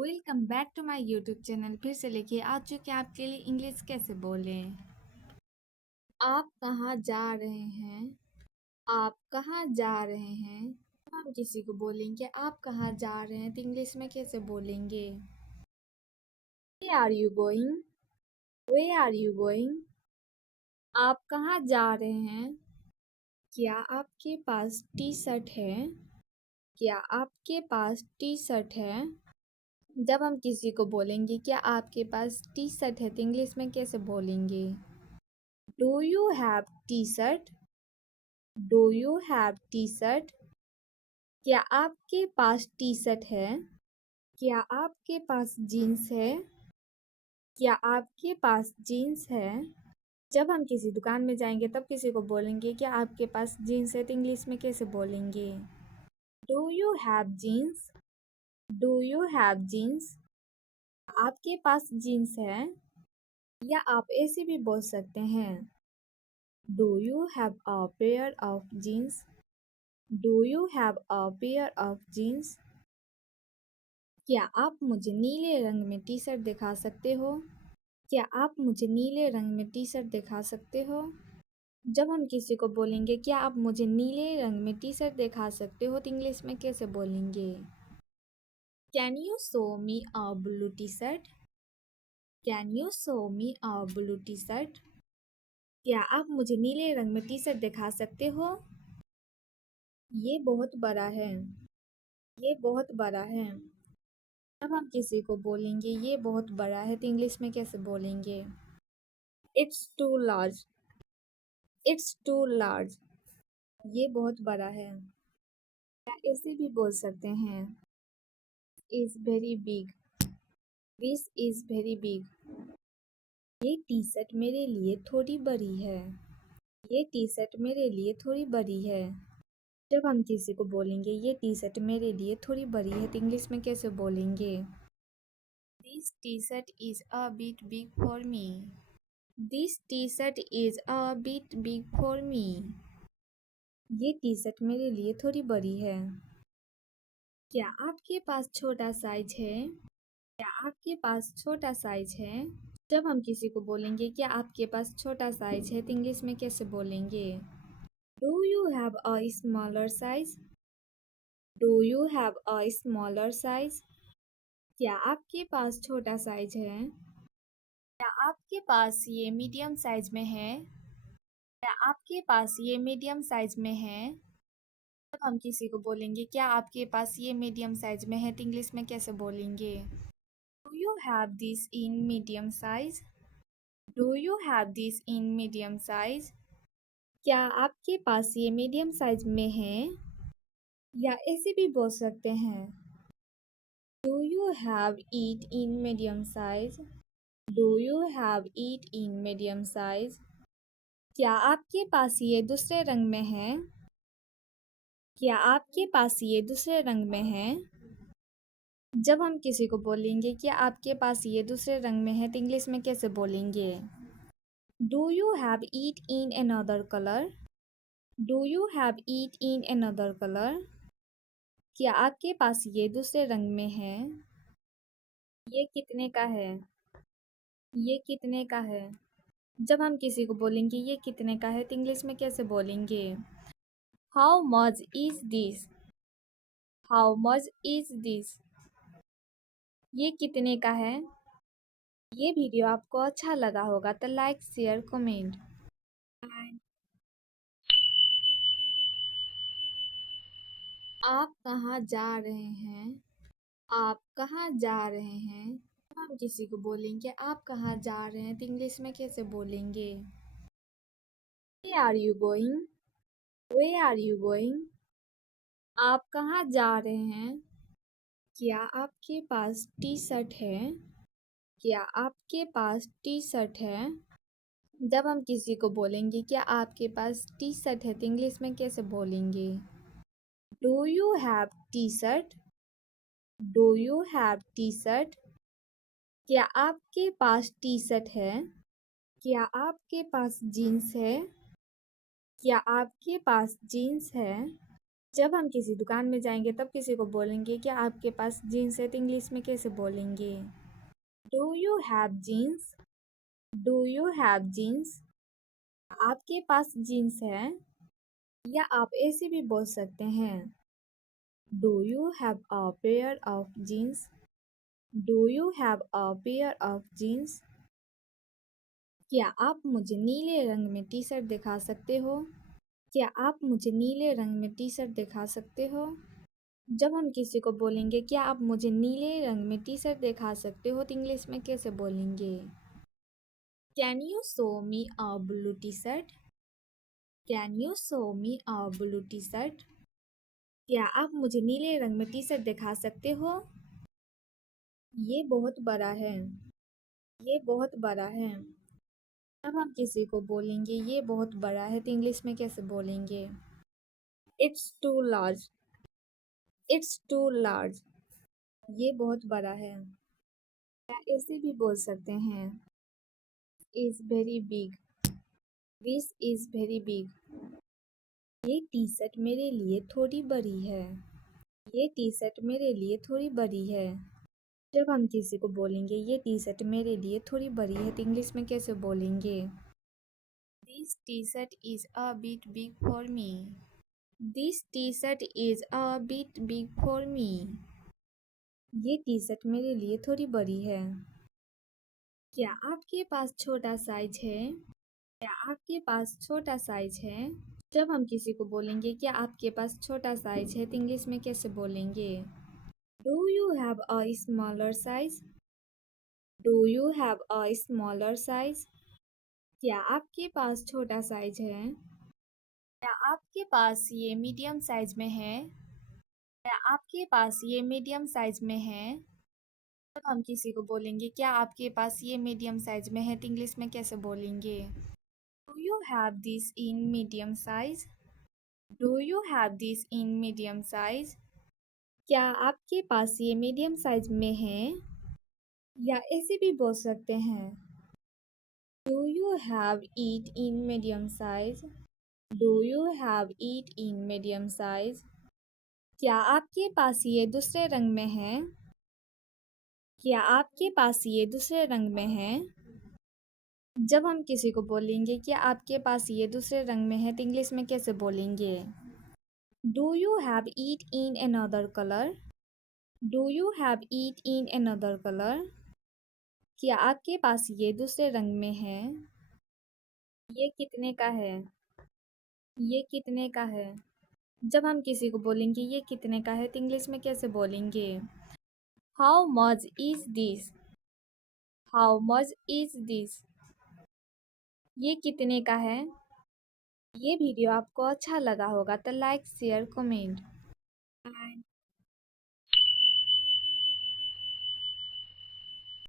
Welcome back to my YouTube channel. फिर से लेके आ चुके हैं आपके लिए इंग्लिश कैसे बोलें। आप कहाँ जा रहे हैं? आप कहाँ जा रहे हैं? हम किसी को बोलेंगे आप कहाँ जा रहे हैं तो इंग्लिश में कैसे बोलेंगे? Where are you going? Where are you going? आप कहाँ जा रहे हैं? क्या आपके पास टी शर्ट है? क्या आपके पास टी शर्ट है? जब हम किसी को बोलेंगे क्या आपके पास टी शर्ट है तो इंग्लिश में कैसे बोलेंगे? Do you have T shirt? Do you have T shirt? क्या आपके पास टी शर्ट है? क्या आपके पास जीन्स है? क्या आपके पास जीन्स है? जब हम किसी दुकान में जाएंगे तब किसी को बोलेंगे क्या आपके पास जीन्स है तो इंग्लिश में कैसे बोलेंगे? Do you have jeans? Do you have jeans? आपके पास जीन्स है? या आप ऐसे भी बोल सकते हैं do you have a pair of jeans? Do you have a pair of jeans? क्या आप मुझे नीले रंग में टी शर्ट दिखा सकते हो? क्या आप मुझे नीले रंग में टी शर्ट दिखा सकते हो? जब हम किसी को बोलेंगे क्या आप मुझे नीले रंग में टी शर्ट दिखा सकते हो तो इंग्लिश में कैसे बोलेंगे? Can you show me a blue T shirt? Can you show me a blue T shirt? क्या आप मुझे नीले रंग में टी शर्ट दिखा सकते हो? ये बहुत बड़ा है। ये बहुत बड़ा है। जब हम किसी को बोलेंगे ये बहुत बड़ा है तो इंग्लिश में कैसे बोलेंगे? It's too large. It's too large. ये बहुत बड़ा है। या ऐसे भी बोल सकते हैं is very big. This is very big. ये टी शर्ट मेरे लिए थोड़ी बड़ी है। ये टी शर्ट मेरे लिए थोड़ी बड़ी है। जब हम किसी को बोलेंगे ये टी शर्ट मेरे लिए थोड़ी बड़ी है तो इंग्लिश में कैसे बोलेंगे? This T shirt is a bit big for me. This T shirt is a bit big for me. ये टी शर्ट मेरे लिए थोड़ी बड़ी है। क्या आपके पास छोटा साइज है? क्या आपके पास छोटा साइज है? जब हम किसी को बोलेंगे क्या आपके पास छोटा साइज है तो इंग्लिश में कैसे बोलेंगे? Do you have a smaller size? Do you have a smaller size? क्या आपके पास छोटा साइज है? क्या आपके पास ये मीडियम साइज में है? क्या आपके पास ये मीडियम साइज में है? जब हम किसी को बोलेंगे क्या आपके पास ये मीडियम साइज में है तो इंग्लिश में कैसे बोलेंगे? Do you have this in medium size? Do you have this in medium size? क्या आपके पास ये मीडियम साइज में है? या ऐसे भी बोल सकते हैं do you have it in medium size? Do you have it in medium size? क्या आपके पास ये दूसरे रंग में है? क्या आपके पास ये दूसरे रंग में है? जब हम किसी को बोलेंगे कि आपके पास ये दूसरे रंग में है तो इंग्लिश में कैसे बोलेंगे? Do you have it in another colour? Do you have it in another colour? क्या आपके पास ये दूसरे रंग में है? ये कितने का है? ये कितने का है? जब हम किसी को बोलेंगे ये कितने का है तो इंग्लिश में कैसे बोलेंगे? How much is this? How much is this? ये कितने का है? ये वीडियो आपको अच्छा लगा होगा तो लाइक शेयर कमेंट। आप कहाँ जा रहे हैं? आप कहाँ जा रहे हैं? हम किसी को बोलेंगे आप कहाँ जा रहे हैं तो इंग्लिश में कैसे बोलेंगे? Where are you going? Where are you going? आप कहाँ जा रहे हैं? क्या आपके पास टी शर्ट है? क्या आपके पास टी शर्ट है? जब हम किसी को बोलेंगे क्या आपके पास टी शर्ट है तो इंग्लिश में कैसे बोलेंगे? Do you have T shirt? Do you have T shirt? क्या आपके पास टी शर्ट है? क्या आपके पास जीन्स है? क्या आपके पास जीन्स है? जब हम किसी दुकान में जाएंगे तब किसी को बोलेंगे क्या आपके पास जीन्स है तो इंग्लिश में कैसे बोलेंगे? Do you have jeans? Do you have jeans? आपके पास जीन्स है? या आप ऐसे भी बोल सकते हैं do you have a pair of jeans? Do you have a pair of jeans? क्या आप मुझे नीले रंग में टी शर्ट दिखा सकते हो? क्या आप मुझे नीले रंग में टी शर्ट दिखा सकते हो? जब हम किसी को बोलेंगे क्या आप मुझे नीले रंग में टी शर्ट दिखा सकते हो तो इंग्लिश में कैसे बोलेंगे? Can you show me a blue T shirt? Can you show me a blue T shirt? क्या आप मुझे नीले रंग में टी शर्ट दिखा सकते हो? ये बहुत बड़ा है। ये बहुत बड़ा है। जब हम किसी को बोलेंगे ये बहुत बड़ा है तो इंग्लिश में कैसे बोलेंगे? It's too large. It's too large. ये बहुत बड़ा है। या ऐसे भी बोल सकते हैं is very big. This is very big. ये टी शर्ट मेरे लिए थोड़ी बड़ी है। ये टी शर्ट मेरे लिए थोड़ी बड़ी है। जब हम किसी को बोलेंगे ये टी शर्ट मेरे लिए थोड़ी बड़ी है तो इंग्लिश में कैसे बोलेंगे? This T shirt is a bit big for me. This T shirt is a bit big for me. ये टी शर्ट मेरे लिए थोड़ी बड़ी है। क्या आपके पास छोटा साइज है? क्या आपके पास छोटा साइज है? जब हम किसी को बोलेंगे क्या आपके पास छोटा साइज है तो इंग्लिश में कैसे बोलेंगे? Do you have a smaller size? Do you have a smaller size? क्या आपके पास छोटा साइज है? क्या आपके पास ये मीडियम साइज में है? क्या आपके पास ये मीडियम साइज में है? जब हम किसी को बोलेंगे क्या आपके पास ये मीडियम साइज में है तो इंग्लिश में कैसे बोलेंगे? Do you have this in medium size? Do you have this in medium size? क्या आपके पास ये मीडियम साइज में है? या ऐसे भी बोल सकते हैं do you have eat in medium size? Do you have eat in medium size? क्या आपके पास ये दूसरे रंग में है? क्या आपके पास ये दूसरे रंग में है? जब हम किसी को बोलेंगे कि आपके पास ये दूसरे रंग में है तो इंग्लिश में कैसे बोलेंगे? Do you have eat in another colour? Do you have eat in another colour? क्या आपके पास ये दूसरे रंग में है? ये कितने का है? ये कितने का है? जब हम किसी को बोलेंगे ये कितने का है तो इंग्लिश में कैसे बोलेंगे? How much is this? How much is this? ये कितने का है? ये वीडियो आपको अच्छा लगा होगा तो लाइक शेयर कमेंट एंड